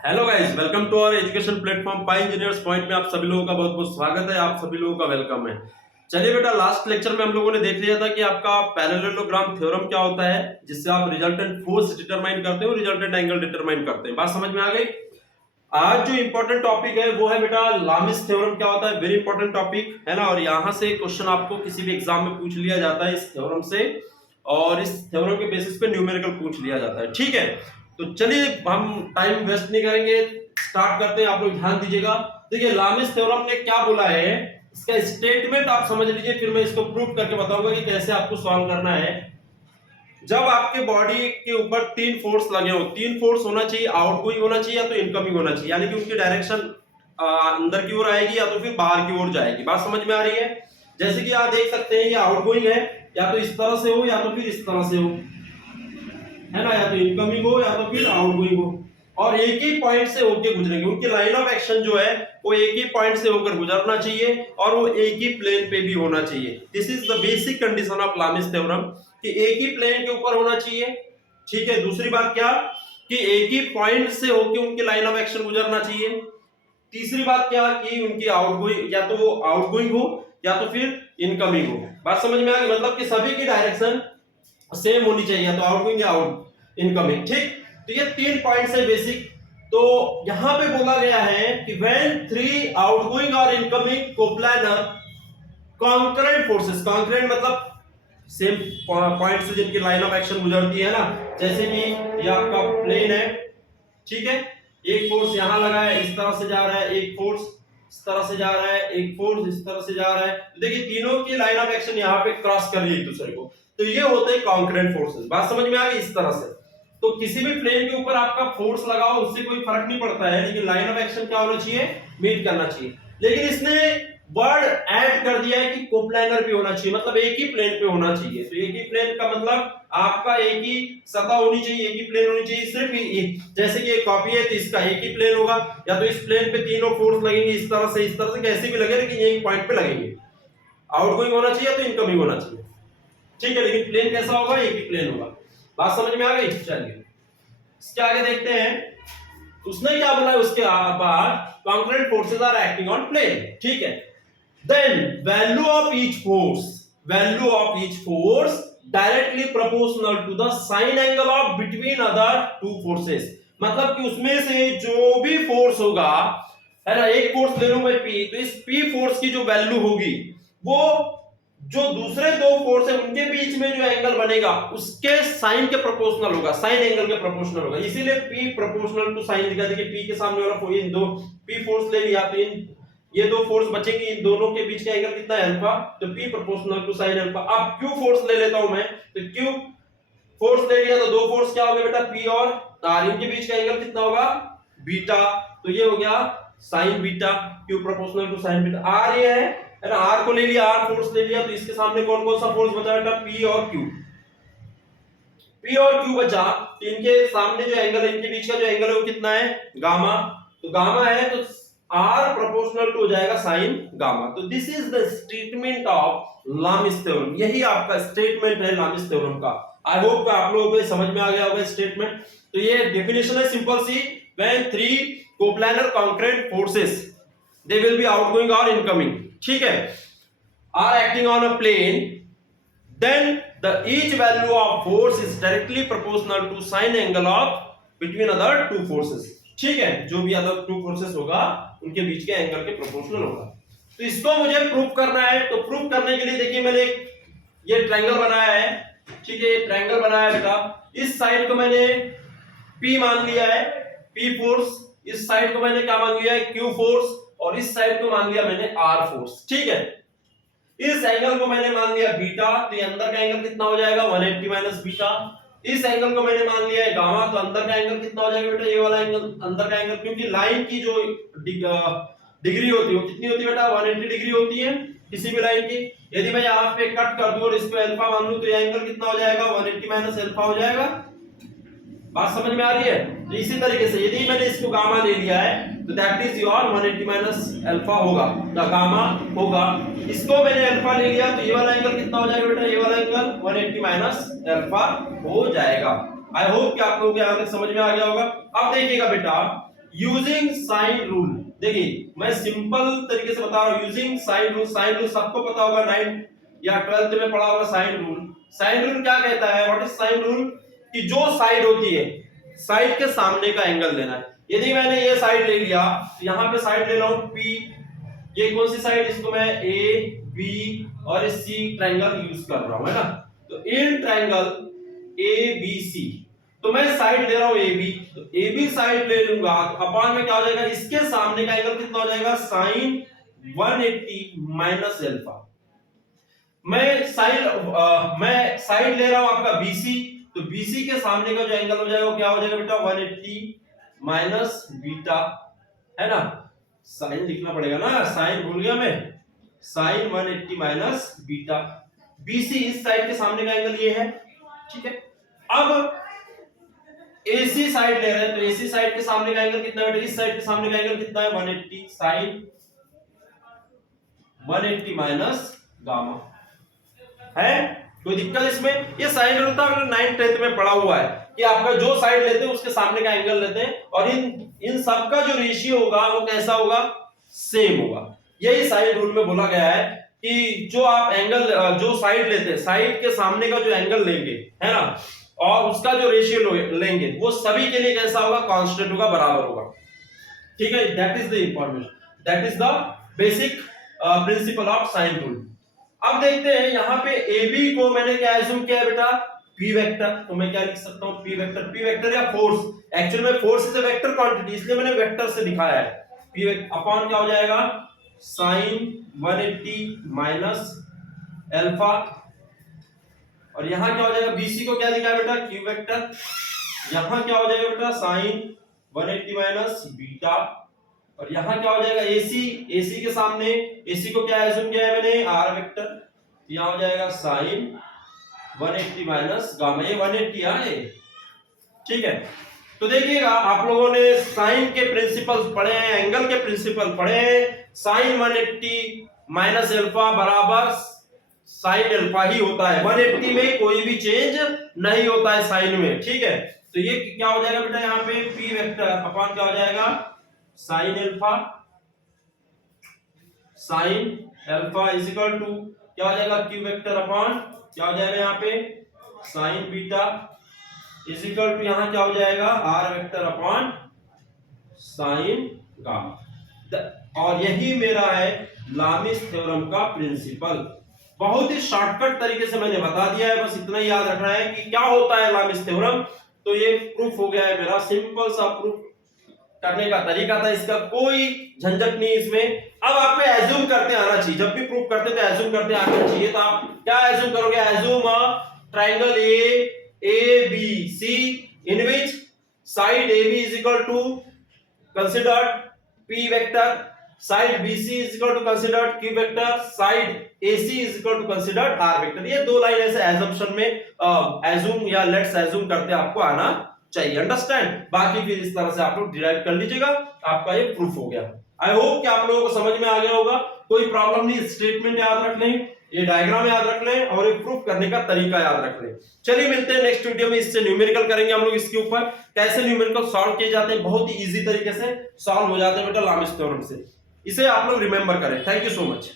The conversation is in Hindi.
Hello guys, welcome to our education platform Pi Engineers Point में आप सभी लोगों का बहुत बहुत स्वागत है। आप सभी लोगों का वेलकम है। चलिए बेटा, लास्ट लेक्चर में हम लोगों ने देख लिया था कि आपका पैरेललोग्राम थ्योरम क्या होता है, जिससे आप रिजल्टेंट फोर्स डिटरमाइन करते हो, रिजल्टेंट एंगल डिटरमाइन करते हैं। बात समझ में आ गई। आज जो इंपॉर्टेंट टॉपिक है वो है बेटा लामिस थ्योरम क्या होता है। वेरी इंपॉर्टेंट टॉपिक है ना, और यहाँ से क्वेश्चन आपको किसी भी एग्जाम में पूछ लिया जाता है इस थ्योरम से, और इस थ्योरम के बेसिस पे न्यूमेरिकल पूछ लिया जाता है। ठीक है, तो चलिए हम टाइम वेस्ट नहीं करेंगे, स्टार्ट करते हैं। आप लोग ध्यान दीजिएगा। देखिए लामिस थ्योरम ने क्या बोला है, इसका स्टेटमेंट आप समझ लीजिए, फिर मैं इसको प्रूव करके बताऊंगा कि कैसे आपको सॉल्व करना है। जब आपके बॉडी के ऊपर तीन फोर्स लगे हो, तीन फोर्स होना चाहिए, आउटगोइंग होना चाहिए या तो इनकमिंग होना चाहिए, यानी कि उनकी डायरेक्शन अंदर की ओर आएगी या तो फिर बाहर की ओर जाएगी। बात समझ में आ रही है। जैसे कि आप देख सकते हैं ये आउटगोइंग है, या तो इस तरह से हो या तो फिर इस तरह से हो, है ना, या तो इनकमिंग हो या तो फिर आउटगोइंग हो, और एक ही पॉइंट से होकर गुजरेंगे। उनकी लाइन ऑफ एक्शन जो है वो एक ही पॉइंट से होकर गुजरना चाहिए और वो एक ही प्लेन पे भी होना चाहिए। This is the basic condition of लामिस theorem कि एक ही प्लेन के ऊपर होना चाहिए। ठीक है, दूसरी बात क्या कि एक ही पॉइंट से होकर उनकी लाइन ऑफ एक्शन गुजरना चाहिए। तीसरी बात क्या कि उनकी आउटगोइंग या तो आउटगोइंग हो या तो फिर इनकमिंग हो। बात समझ में आ गई, मतलब कि सभी की डायरेक्शन सेम होनी चाहिए, या तो आउटगोइंग या आउट इनकमिंग। ठीक, तो ये तीन पॉइंट्स है बेसिक। तो यहां पे बोला गया है कि व्हेन थ्री आउटगोइंग और incoming coplanar concurrent forces, concurrent मतलब सेम पॉइंट से जिनकी लाइन ऑफ एक्शन गुजरती है ना, जैसे कि ये आपका प्लेन है, ठीक है, एक फोर्स यहां लगा है, इस तरह से जा रहा है, एक फोर्स इस तरह से जा रहा है, एक फोर्स इस तरह से जा रहा है। तो देखिए तीनों की लाइन ऑफ एक्शन यहाँ पे क्रॉस कर रही है एक दूसरे को, तो ये होते हैं कॉन्करेंट फोर्सेस। बात समझ में आ गई। इस तरह से तो किसी भी प्लेन के ऊपर आपका फोर्स लगाओ उससे कोई फर्क नहीं पड़ता है, लेकिन लाइन ऑफ एक्शन क्या होना चाहिए, मीट करना चाहिए। लेकिन इसने वर्ड ऐड कर दिया है कि कोप्लानर भी होना चाहिए, मतलब एक ही प्लेन पे होना चाहिए। तो एक ही प्लेन का मतलब आपका एक ही सतह होनी चाहिए, एक ही प्लेन होनी चाहिए। सिर्फ जैसे कि एक कॉपी है तो इसका एक ही प्लेन होगा, या तो इस प्लेन पे तीनों फोर्स लगेंगे इस तरह से कैसे भी लगे, लेकिन एक पॉइंट पे लगेंगे। आउटगोइंग होना चाहिए तो इनकमिंग होना चाहिए। ठीक है, लेकिन प्लेन कैसा होगा, एक ही प्लेन होगा। बात समझ में आ गई। चलिए इसके आगे देखते हैं उसने क्या बोला। उसके बाद concurrent forces are acting on plane. ठीक है, then value of each force directly proportional to the sine angle of between other two forces। मतलब कि उसमें से जो भी फोर्स होगा, है ना, एक फोर्स ले लूं मैं P, तो इस P फोर्स की जो वैल्यू होगी वो जो दूसरे दो फोर्स है उनके बीच में जो एंगल बनेगा उसके साइन के प्रोपोर्शनल होगा, साइन एंगल के प्रोपोर्शनल होगा। इसीलिए P प्रोपोर्शनल टू साइन लिखा। देखिए P के सामने वाला इन दो P फोर्स ले लिया, तो इन ये दो फोर्स बचेंगे, इन दोनों के बीच का एंगल कितना है, अल्फा, तो P proportional to sine alpha. अब Q फोर्स ले लेता हूं मैं, तो Q फोर्स ले लिया तो दो फोर्स क्या हो गए बेटा, P और R, इनके बीच का एंगल कितना होगा, बीटा। तो ये हो गया sine beta, Q proportional to sine beta. R ये है ना, R को ले लिया, R फोर्स ले लिया, तो इसके सामने कौन कौन सा फोर्स बचा बेटा, P और Q। P और Q बचा, तो इनके सामने जो एंगल है, इनके बीच का जो एंगल है वो कितना है, गामा। तो गामा है तो R प्रोपोर्शनल टू हो जाएगा साइन गामा। तो this is the statement of लामिस theorem. यही आपका स्टेटमेंट है लामिस थ्योरम का। आई होप कि आप लोगों को समझ में आ गया होगा स्टेटमेंट। तो ये डेफिनेशन है सिंपल सी, when three coplanar concurrent forces they will be outgoing और इनकमिंग, ठीक है, are acting on a plane, then the each value of force is directly proportional to sine angle of between other two forces. ठीक है, जो भी अदर टू फोर्सेस होगा उनके बीच के एंगल के प्रोपोर्शनल होगा। तो इसको मुझे प्रूव करना है। तो प्रूव करने के लिए देखिए मैंने ये ट्रायंगल बनाया है, ठीक है, ट्रायंगल बनाया है बेटा। इस साइड को मैंने P मान लिया है, P फोर्स, इस साइड को मैंने क्या मान लिया है, Q फोर्स, और इस साइड को मान लिया मैंने R फोर्स। ठीक है, इस एंगल को मैंने मान लिया बीटा, तो ये अंदर का एंगल कितना हो जाएगा, 180 माइनस बीटा। इस एंगल को मैंने मान लिया है गामा, तो अंदर का एंगल कितना हो जाएगा बेटा, ये वाला एंगल, अंदर का एंगल, क्योंकि लाइन की जो डिग्री होती है वो कितनी होती है बेटा, 180 डिग्री होती है किसी भी लाइन की। यदि मैं यहाँ पे कट कर दूं और इसको अल्फा मान लूं तो ये एंगल कितना हो जाएगा, 180 माइनस अल्फा हो जाएगा। बात समझ में आ रही है। तो इसी तरीके से यदि मैंने इसको गामा ले लिया है तो that is your 180 minus alpha होगा, तो गामा होगा। इसको मैंने अल्फा ले लिया तो ये वाला एंगल कितना हो जाएगा बेटा, ये वाला एंगल 180 माइनस अल्फा हो जाएगा। आई होप कि आप लोगों को यहां तक समझ में आ गया होगा। अब देखिएगा बेटा, यूजिंग साइन रूल। देखिए मैं सिंपल तरीके से बता रहा हूं, using sine rule. Sine rule सबको पता होगा, 9 या 12th में पढ़ा होगा साइन रूल। साइन रूल क्या कहता है, व्हाट इज साइन रूल, कि जो साइड होती है, साइड के सामने का एंगल लेना है। यदि मैंने ये साइड ले लिया, यहां पे साइड ले रहा हूं P, ये कौन सी साइड, इसको मैं A B और C ट्रायंगल यूज कर रहा हूं, है ना। तो इन ट्रायंगल ABC, तो मैं साइड ले रहा हूं AB, तो AB साइड ले लूंगा, अपॉन में क्या हो जाएगा, इसके सामने का एंगल कितना हो जाएगा, साइन 180 माइनस अल्फा। मैं साइड ले रहा हूं आपका BC, तो BC के सामने का जो एंगल हो जाएगा वो क्या हो जाएगा बेटा, 180 माइनस बीटा, है ना। साइन लिखना पड़ेगा ना, साइन भूल गया मैं, साइन 180 माइनस बीटा। BC इस साइड के सामने का एंगल ये है, ठीक है। अब AC साइड ले रहे हैं, तो AC साइड के सामने का एंगल कितना है, इस साइड के सामने का एंगल कितना है, 180, साइन 180 माइनस गामा। है कोई दिक्कत इसमें? ये साइन रूल था, 9th 10th में पढ़ा हुआ है कि आपका जो साइड लेते हैं उसके सामने का एंगल लेते हैं, और इन सबका जो रेशियो होगा वो कैसा होगा, सेम होगा। यही साइन रूल में बोला गया है कि जो आप एंगल, जो साइड लेते हैं, साइड के सामने का जो एंगल लेंगे, है ना, और उसका जो रेशियो लेंगे वो सभी के लिए कैसा होगा, कांस्टेंट होगा, बराबर होगा, ठीक है। That is the information, that is the basic principle of sine rule. अब देखते हैं यहाँ पे AB को मैंने क्या एज्यूम किया है बेटा, P वेक्टर, तो मैं क्या लिख सकता हूँ, P वेक्टर या फोर्स, एक्चुअल में force is a vector quantity, इसलिए मैंने वेक्टर से दिखाया है। P अपॉन क्या हो जाएगा, साइन 180 माइनस अल्फा, और यहां क्या हो जाएगा, BC को क्या लिखा है बेटा, Q वेक्टर, यहां क्या हो जाएगा बेटा, साइन 180 माइनस बीटा, और यहां क्या हो जाएगा, AC के सामने AC को क्या एज्यूम किया है मैंने, R वेक्टर, तो यहां हो जाएगा साइन 180 माइनस गामा, ये 180 है, ठीक है। तो देखिएगा आप लोगों ने साइन के प्रिंसिपल्स पढ़े हैं, एंगल के प्रिंसिपल पढ़े हैं। साइन 180 माइनस अल्फा बराबर साइन अल्फा ही होता है, 180 में कोई भी चेंज नहीं होता है साइन में, ठीक है। तो ये क्या हो जाएगा बेटा, यहाँ पे P वेक्टर अपॉन क्या हो जाएगा, sine alpha, sine alpha is equal to क्या हो जाएगा, Q वेक्टर अपॉन क्या हो जाएगा यहाँ पे, sine beta is equal to यहाँ क्या हो जाएगा, R vector upon sine gamma. और यही मेरा है लामिस थ्योरम का प्रिंसिपल। बहुत ही शॉर्टकट तरीके से मैंने बता दिया है, बस इतना ही याद रखना है कि क्या होता है लामिस थ्योरम। तो ये प्रूफ हो गया है मेरा, सिंपल सा प्रूफ करने का तरीका था, इसका कोई झंझट नहीं इसमें। अब आपको एज्यूम करते आना चाहिए, जब भी प्रूफ करते तो एज्यूम करते आना चाहिए। तो आप क्या एज्यूम करोगे, assume triangle ABC in which side AB is equal to considered P vector, side BC is equal to considered Q vector, side AC is equal to considered R vector। ये दो लाइन ऐसे एजम्पशन में एज्यूम या लेट्स एज्यूम करते आपको आना चाहिए, अंडरस्टैंड। बाकी फिर इस तरह से आप लोग डिराइव कर लीजिएगा, आपका ये प्रूफ हो गया। आई होप कि आप लोगों को समझ में आ गया होगा, कोई प्रॉब्लम नहीं। स्टेटमेंट याद रख लें, ये डायग्राम याद रख लें, और ये प्रूफ करने का तरीका याद रख लें। चलिए मिलते हैं नेक्स्ट वीडियो में, इससे न्यूमेरिकल करेंगे हम लोग, इसके ऊपर कैसे न्यूमेरिकल सॉल्व किए जाते हैं, बहुत ही इजी तरीके से सॉल्व हो जाते हैं बेटा लामिस थ्योरम से। इसे आप लोग रिमेंबर करें। Thank you so much.